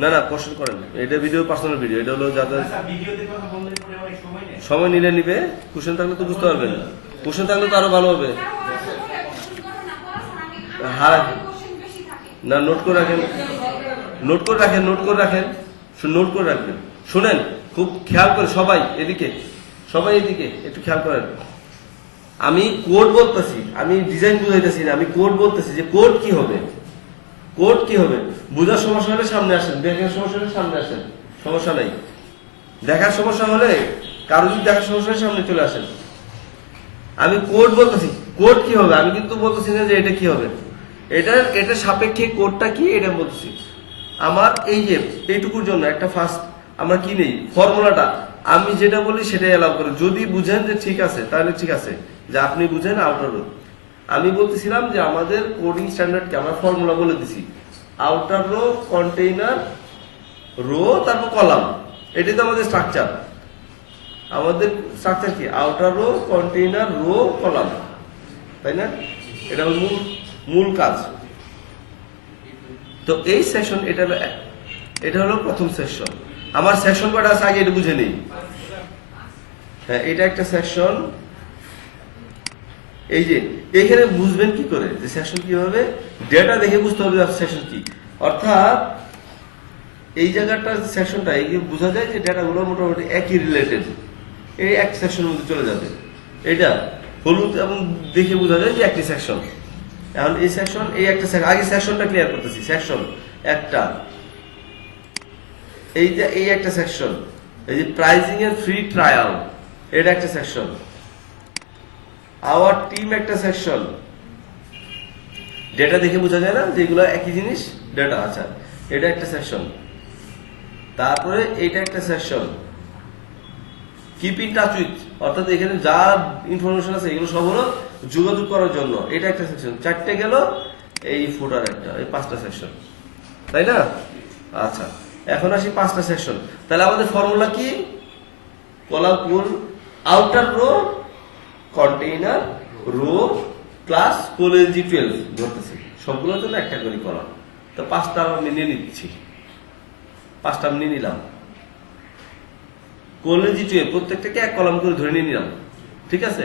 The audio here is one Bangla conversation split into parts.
না না কোশ্চেন করেন, এটা ভিডিও পার্সোনাল ভিডিও, এটা হলো যাদের সময় নিলে নিবে। কোশ্চেন থাকলে তো বুঝতে পারবেন, কোশ্চেন থাকলে তো আরো ভালো হবে। হ্যাঁ না, নোট করে রাখেন, নোট করে রাখেন, নোট করে রাখেন, নোট করে রাখবেন। শুনেন খুব খেয়াল করে, সবাই এদিকে, সবাই এদিকে একটু খেয়াল করেন। আমি কোড বলতেছি, আমি ডিজাইন বুঝাইতেছি না, আমি কোড বলতেছি যে কোড কি হবে, কোড কি হবে। বুঝার সমস্যা হলে সামনে আসেন, দেখার সমস্যা হলে সামনে আসেন, সমস্যা নাই। দেখার সমস্যা হলে, কারো যদি দেখার সমস্যা হলে সামনে চলে আসেন। আমি কোড বলতেছি, কোড কি হবে, আমি কিন্তু বলতেছি না যে এটা কি হবে, এটা সাপেক্ষে কোডটা কি এটা বলতেছি। আমার এই যে এইটুকুর জন্য একটা ফার্স্ট আমরা কি নেই ফর্মুলাটা, আমি যেটা বলি সেটাই অ্যালাউ করি। যদি বুঝেন যে ঠিক আছে তাহলে ঠিক আছে, যে আপনি বুঝেন আউটার রো। আমি বলতেছিলাম যে আমাদের কোডিং স্ট্যান্ডার্ডকে আমরা ফর্মুলা বলে দিছি, আউটার রো, কন্টেইনার, রো, তারপর কলাম। এটাই তো আমাদের স্ট্রাকচার। আমাদের স্ট্রাকচার কি, outer row, container, row, column, তাই না? এটা হল মূল কাজ। তো এই সেকশন, এটা হলো প্রথম সেকশন। আমার সেকশন কটা আছে আগে এটা বুঝে নেই। হ্যাঁ, এটা একটা সেকশন। এই যে এখানে বুঝবেন কি করে যে সেকশন কি হবে, ডেটা দেখে বুঝতে হবে সেকশন কি। অর্থাৎ এই জায়গাটা সেকশনটা এই বোঝা যায় যে ডেটাগুলো মোটামুটি একই রিলেটেড, এই এক সেকশনের মধ্যে চলে যাবে। এটা হলুদ এবং দেখে বোঝা যায় যে একটি সেকশন। এখন এই সেকশন, এই একটা আগে সেকশনটা ক্লিয়ার করতেছি। সেকশন একটা, এইটা এই একটা সেকশন, এই যে প্রাইসিং এর ফ্রি ট্রায়াল, এটা একটা সেকশন। আওয়ার টিম একটা সেকশন। ডেটা দেখে বোঝা যায় না যেগুলো একই জিনিস, ডেটা। আচ্ছা, এটা একটা সেকশন। তারপরে এইটা একটা section, keep in touch with, অর্থাৎ এখানে যা ইনফরমেশন আছে এগুলো সব হলো যোগাযোগ করার জন্য, এটা একটা সেকশন। চারটে গেল, এই ফুটার একটা, এই পাঁচটা সেকশন, তাই না? আচ্ছা, এখন আসি পাঁচটা সেকশন। তাহলে আমাদের ফর্মুলা কি, কলাম কোন, outer row, container, row, class, col lg 12 ধরতেছি, সবগুলোর জন্য একটা করে কলাম। তো পাঁচটা আমি নিয়ে নিচ্ছি, পাঁচটা আমি নিয়ে নিলাম। কোলএলজি 12 প্রত্যেকটাকে এক কলাম করে ধরে নিয়ে নিলাম, ঠিক আছে?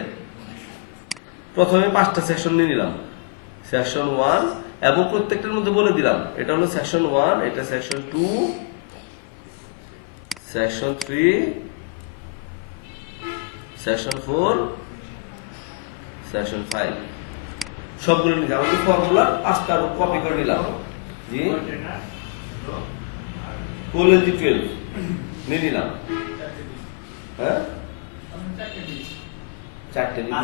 প্রথমে পাঁচটা সেকশন নিয়ে নিলাম, সেকশন 1, এবং প্রত্যেকটার মধ্যে বলে দিলাম এটা হলো সেকশন 1, এটা সেকশন 2, সেকশন 3, সেকশন 4, সেকশন 5, সবগুলো নিলাম। আমি ফর্মুলা পাঁচটা কপি করে নিলাম। জি, কোলএলজি 12 নিয়ে নিলাম। হ্যাঁ, চারটে নিলাম।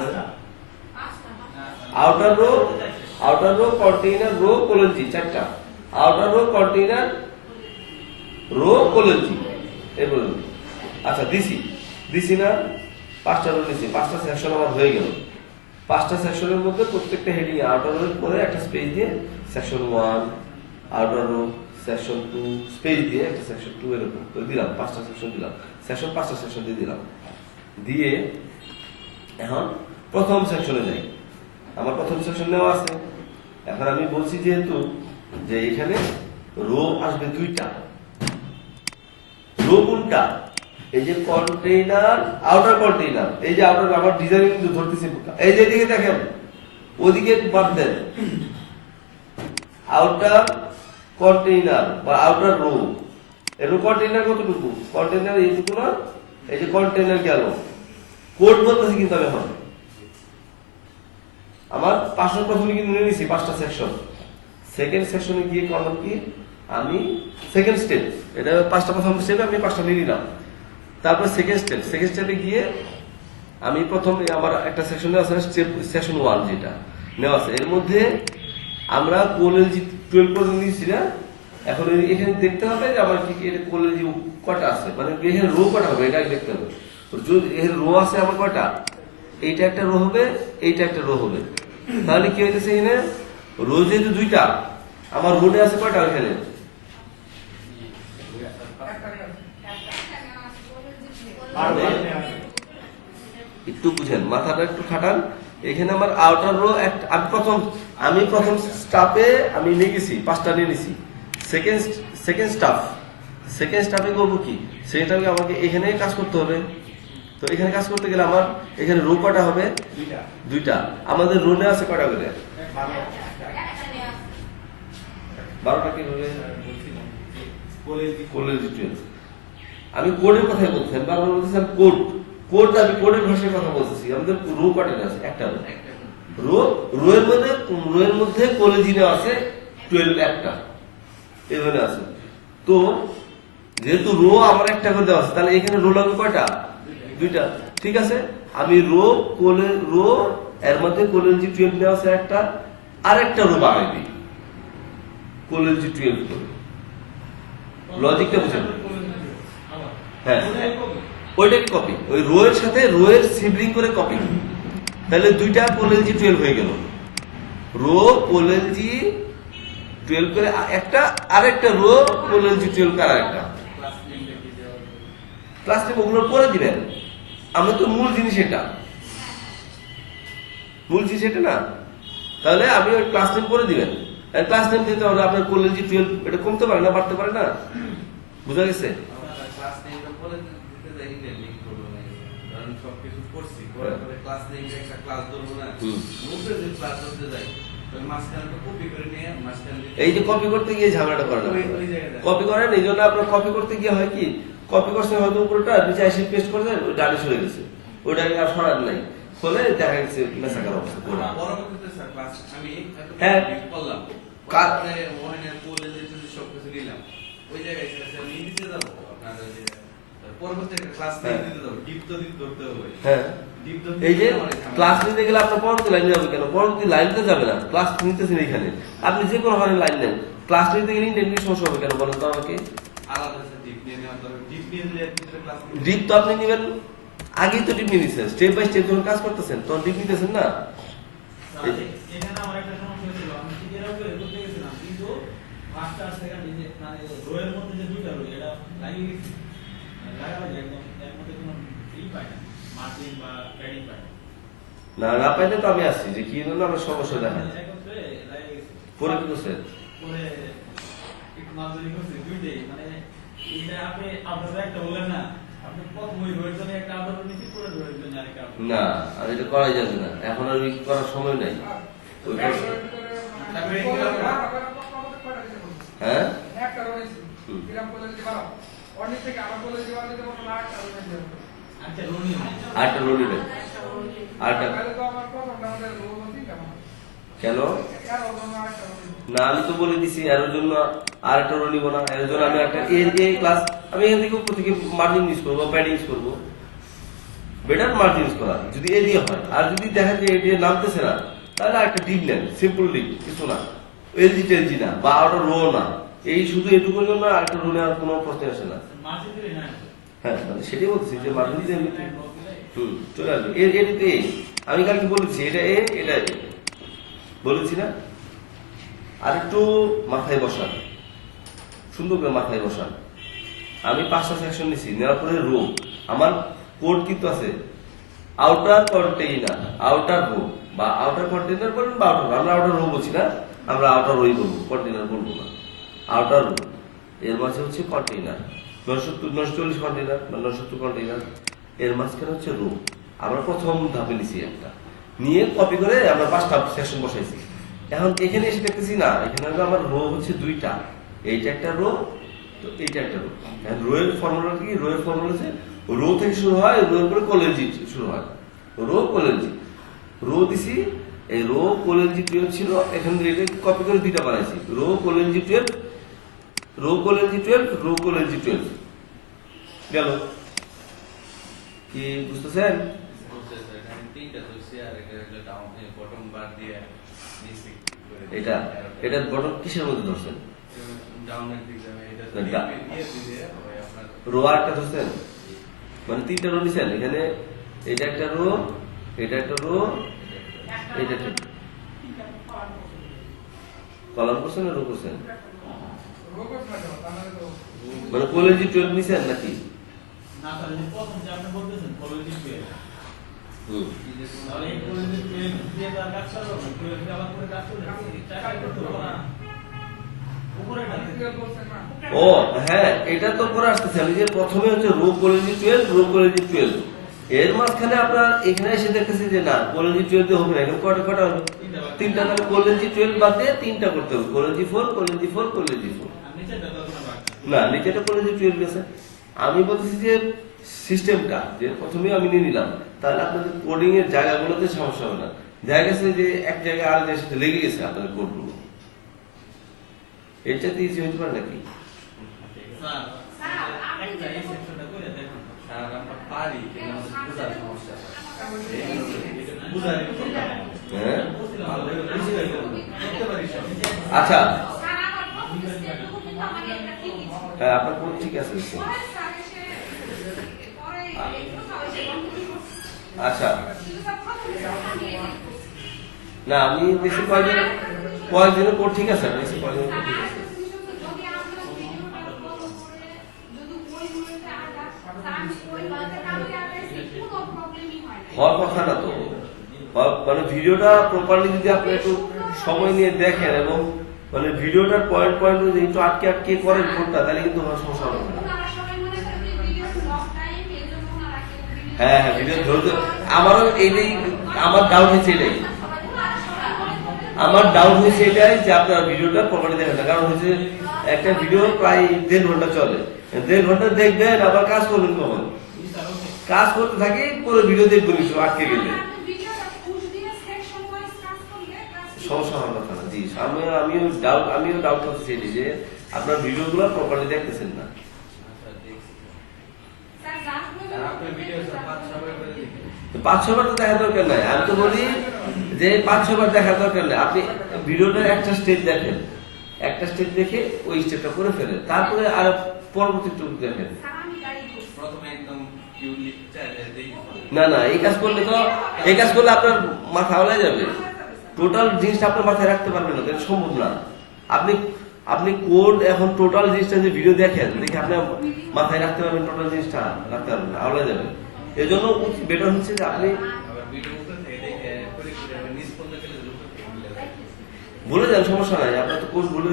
আউটার রো, কন্টেইনার, রো, কোলএলজি, চারটা। আউটার রো, কন্টেইনার, রো, কোলএলজি, এরপর। আচ্ছা, দিছি না, পাঁচটা রো নিছি, পাঁচটা সেকশন আমার হয়ে গেল। পাঁচটা সেকশনের মধ্যে প্রত্যেকটা হেডিং আউটার রোর পরে একটা স্পেস দিয়ে section 1, outer row, section 2, space দিয়ে একটা সেকশন 2, এরকম করে দিলাম। পাঁচটা সেকশন দিলাম, সেকশন পাঁচটা সেকশন দিয়ে দিলাম। দিয়ে এখন প্রথম সেকশনে যাই। আমার প্রথম সেকশন নেওয়া আছে। এখন আমি বলছি যেহেতু যে এখানে রো আসবে দুইটা। রো কোনটা, এই যে কন্টেইনার, আউটার কন্টেইনার, এই যে আউটার, আমার ডিজাইন কিন্তু ধরতেছি, এই যে দিকে দেখেন, ওদিকে বাদ দেন। আউটার কন্টেইনার বা আউটার রো, এর কন্টেইনার কতটুকু, কন্টেইনার এইটুকু না, এই যে কন্টেইনার গেল। কোড বলতেছি কিন্তু আমি এখন, আমার পাঁচটা প্রথমে কিন্তু নিয়ে নিছি পাঁচটা সেকশন। সেকেন্ড সেকশনে গিয়ে করলাম কি, আমি সেকেন্ড স্টেপ, এটা পাঁচটা প্রথম স্টেপে আমি পাঁচটা নিয়ে নিলাম। তারপর সেকেন্ড স্টেপে গিয়ে আমি প্রথমে আমার একটা সেকশনে আছে সেকশন 1 যেটা নেওয়া আছে, এর মধ্যে আমরা কোলএলজি 12 পর্যন্ত নিয়েছি না। এখন এখানে দেখতে হবে যে আমার কি কোলএলজি কটা আছে, মানে এখানে রো কটা হবে এটা দেখতে হবে। এখানে রো আছে আমার কটা, এইটা একটা রো হবে, এইটা একটা রো হবে। তাহলে কি হইতেছে, এখানে রো যেহেতু দুইটা, আমার রোডে আছে কয়টা, এখানে একটু বুঝেন, মাথাটা একটু খাটান। এখানে আমার আউটার রো, আমি প্রথম স্টাপে আমি নিয়ে গেছি, পাঁচটা নিয়ে নিছি। সেকেন্ড সেকেন্ড স্টাফে করবো কি, সেকেন্ড স্টাফে আমাকে এখানে কাজ করতে হবে। তো এখানে কাজ করতে গেলে আমার এখানে রো কটা হবে? দুইটা। আমাদের রোলে আছে কটা করে? 12টা কি হবে? আমি কোডের কথাই বলছি, আমি বারবার বলতেছিলাম কোড আমি কোডের ভাষায় কথা বলতেছি। আমাদের রো কটা আছে? একটা রোয়ের মধ্যে কোলেজিনে আছে 12 একটা এখানে আছে। তো যেহেতু রো আমার একটা করে দেওয়া আছে, তাহলে এখানে রো লাগবে কয়টা? দুইটা। ঠিক আছে, আমি রো এর মধ্যে কোলেজি 12 দেওয়া আছে একটা, আর একটা রো বানাই দিই কোলেজি 12 করে। লজিকটা বুঝেন? হ্যাঁ, ওইটাকে কপি, ওই রো এর সাথে রো এর সিবলিং করে কপি। তাহলে দুইটা কোলেজি 12 হয়ে গেল। রো কোলেজি 12 করে একটা, আরেকটা রো কোলেজি 12 করে আরেকটা। ক্লাস নেম ওগুলো পরে দিবেন। আমরা তো মূল জিনিস এটা না, তাহলে আমি ওই ক্লাস নেম করে দিবেন। ক্লাস নেম দিতে হবে আপনার কোলেজি 12, এটা কমতে পারে না, বাড়তে পারে না। বুঝা গেছে? এই যে কপি করতে গিয়ে ঝামেলাটা করেন, কপি করেন এই জন্য আপনার কপি করতে গিয়ে হয় কি, কপি করছে হয়তো উপরটা নিচে এসে পেস্ট করে দেন, ওই ডানে সরে গেছে, ওইটাকে আর সরার নাই, ফলে দেখা গেছে মেসাকার অবস্থা। হ্যাঁ, এই যে ক্লাস নিতে গেলে আপনার পরবর্তী লাইন যাবে কেন? পরবর্তী লাইনতে যাবে না, ক্লাস নিতেছেন এখানে। আপনি যে কোনো ধরনের লাইন নেন, ক্লাস নিতে গেলে ইন্টারনেট সমস্যা হবে কেন বলেন তো আমাকে? ডিপ তো আপনি নিবেন, আগেই তো ডিপ নিয়ে নিচ্ছেন, স্টেপ বাই স্টেপ যখন কাজ করতেছেন তখন ডিপ নিতেছেন না। না পাইলে তো আমি আসছি যে কি জন্য আমার সমস্যা দেখা পরে কি করছে। না, আর এটা করাই যাবে না, এখন আর করার সময় নাই। হ্যাঁ, আরেকটা রোল নেবেন। কেন না, আমি তো বলে দিছি এর জন্য আর একটা রো নিব না। এর জন্য আমি একটা ক্লাস, আমি এখান থেকে উপর থেকে মার্জিন ইউজ করবো, প্যাডিং ইউজ করবো। বেটার মার্জিন ইউজ করা যদি এ দিয়ে হয়, আর যদি দেখা যায় এ দিয়ে নামতেছে না, তাহলে একটা ডিপ নেন, সিম্পল ডিপ, কিছু না, এলজি টেলজি না, বা ওটা রো না, এই শুধু এটুকুর জন্য আর একটা রো নেওয়ার কোনো প্রশ্ন আসে না। হ্যাঁ, মানে সেটাই বলছি যে মার্জিন দিয়ে চলে আসবে। এটাতে আমি কালকে বলেছি এটা এটা বলেছি না। আর একটু মাথায় বসান, সুন্দর করে মাথায় বসান। আমি 5টা সেকশন নিছি, নেওয়ার পরে রো আমার কোড কিন্তু আছে আউটার কন্টেইনার, আউটার রো বা আউটার কন্টেইনার বলেন বা আউটার, আমরা আউটার রো বলছি না, আমরা আউটার রোই বলবো, কন্টেইনার বলবো না। আউটার রো এর মাঝে হচ্ছে কন্টেইনার 940 কন্টেইনার বা 970 কন্টেইনার, এর মাঝখানে হচ্ছে রো। আমরা প্রথম ধাপে নিছি একটা, নিয়ে কপি করে আমরা 5টা সেকশন বসাইছি। এখন এখানে এসে দেখতেছি না, এখানে আমার রো হচ্ছে 2টা, এইটা একটা রো, তো এইটা একটা রো। রো এর ফর্মুলা কি? রো এর ফর্মুলা হচ্ছে রো থেকে শুরু হয়, রো এর পরে কোলেনজি শুরু হয়, রো কোলেনজি। রো দিছি, এই রো কোলেনজি 12 ছিল, এখান থেকে এটা কপি করে 2টা বানাইছি, রো কোলেনজি 12, রো কোলেনজি 12, রো কোলেনজি 12 গেল। কি বুঝতেছেন? এটা বটম কিসের মধ্যে ধরছেন? রো আরটা ধরছেন, মানে 3টা রো নিছেন এখানে, এটা একটা রো, এটা একটা রো, এটা একটা কলাম করছেন না রো করছেন? মানে কোলেজি 12 নিছেন নাকি? ও হ্যাঁ, এটা তো করে আসতেছে। আমি যে প্রথমে হচ্ছে রো কোলজি 12, রো কোলজি 12, এর মাঝখানে আপনার এখানে এসে দেখতেছি যে না কোলজি 12 হবে না, এখন কটা হবে? 3টা। তাহলে কোলজি 12 বাদ দিয়ে 3টা করতে হবে, কোলজি 4, কোলজি 4, কোলজি 4। না নিচেটা কোলজি 12 গেছে। আমি বলতেছি যে সিস্টেমটা যে প্রথমে আমি নিয়ে নিলাম, তাহলে আপনাদের কোডিং এর জায়গাগুলোতে সমস্যা হবে না। দেখা গেছে যে এক জায়গায় আর জায়গার সাথে লেগে গেছে আপনাদের কোডগুলো, এটাতে ইজি হতে পারে নাকি? হ্যাঁ আচ্ছা, হ্যাঁ আপনার কোড ঠিক আছে। আচ্ছা না আমি বেশি কয়েকদিনের কোড ঠিক আছে, বেশি কয়েকদিনের কোড ঠিক আছে। হওয়ার কথা না তো, মানে ভিডিওটা প্রপারলি যদি আপনি একটু সময় নিয়ে দেখেন এবং মানে ভিডিওটার পয়েন্ট পয়েন্ট একটু আটকে আটকে করেন কোডটা, তাহলে কিন্তু সমস্যা হবে না। হ্যাঁ হ্যাঁ, ভিডিও ধরতে আমারও এইটাই, আমার ডাউট হয়েছে এটাই, আমার ডাউট হয়েছে এটাই যে আপনার ভিডিওটা প্রপারলি দেখেন না। কারণ হচ্ছে একটা ভিডিও প্রায় 1.5 ঘন্টা চলে, 1.5 ঘন্টা দেখবেন আবার কাজ করবেন কখন? কাজ করতে থাকি পুরো ভিডিও দেখবেন, আটকে গেলে সমস্যা হওয়ার কথা না। জি আমিও ডাউট করতেছি যে আপনার ভিডিওগুলো প্রপারলি দেখতেছেন না। 5-6 বার তো দেখার দরকার নাই, আমি তো বলি যে 5-6 বার দেখার দরকার নেই। আপনি ভিডিওটার একটা স্টেপ দেখেন, একটা স্টেপ দেখে ওই স্টেপটা করে ফেলেন, তারপরে আর পরবর্তী টুকু দেখেন। না না, এই কাজ করলে আপনার মাথা ওলাই যাবে, টোটাল জিনিসটা আপনার মাথায় রাখতে পারবেন না, এটা সম্ভব না। আপনি কোড এখন টোটাল জিনিসটা যে ভিডিও দেখেন, দেখে আপনি মাথায় রাখতে পারবেন, টোটাল জিনিসটা রাখতে পারবেন না, আওলা যাবে। এই জন্য বেটার হচ্ছে যে আপনি বলে যান, সমস্যা নাই। আপনার তো কোড বলে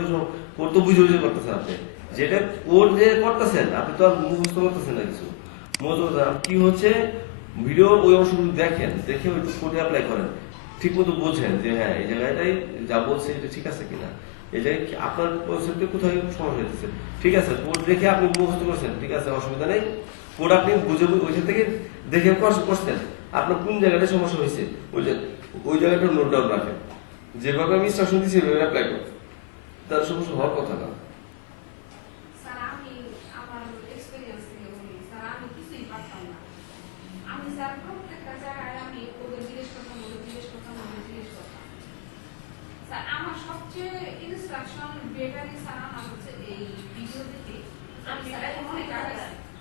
কোড তো বুঝে বুঝে করতেছেন, আপনি যেটা কোড যে করতেছেন আপনি তো আর মুখস্থ করতেছেন না কিছু। কি হচ্ছে ভিডিও ওই অংশগুলো দেখেন, দেখে ওই কোডে অ্যাপ্লাই করেন, ঠিক মতো বোঝেন যে হ্যাঁ এই জায়গাটাই যা বলছে এটা ঠিক আছে কিনা, এই জায়গায় আপনার কনসেপ্টে কোথায় সমস্যা হচ্ছে। ঠিক আছে, কোড দেখে আপনি মুখস্থ করছেন, ঠিক আছে অসুবিধা নেই। কোড আপনি বুঝে ওইখান থেকে দেখে করছেন, আপনার কোন জায়গাটা সমস্যা হয়েছে ওই জায়গাটা নোট ডাউন রাখেন, যেভাবে আমি ইনস্ট্রাকশন দিচ্ছি ওইভাবে অ্যাপ্লাই করুন, তার সমস্যা হওয়ার কথা না।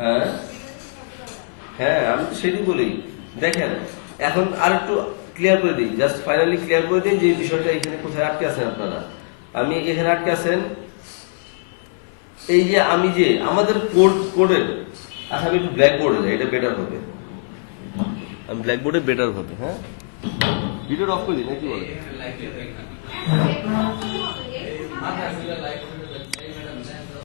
হ্যাঁ হ্যাঁ, আমি তো সেটাই বলি। দেখেন এখন আর একটু ক্লিয়ার করে দিই, জাস্ট ফাইনালি ক্লিয়ার করে দিই যে বিষয়টা এখানে কোথায় আটকে আছেন আপনারা। আমি এখানে আটকে আছেন এই যে আমি যে আমাদের কোডের, আচ্ছা আমি একটু ব্ল্যাক বোর্ডে যাই, এটা বেটার হবে। আমি ব্ল্যাক বোর্ডে বেটার হবে। হ্যাঁ, ভিডিওটা অফ করে দিই নাকি বলে?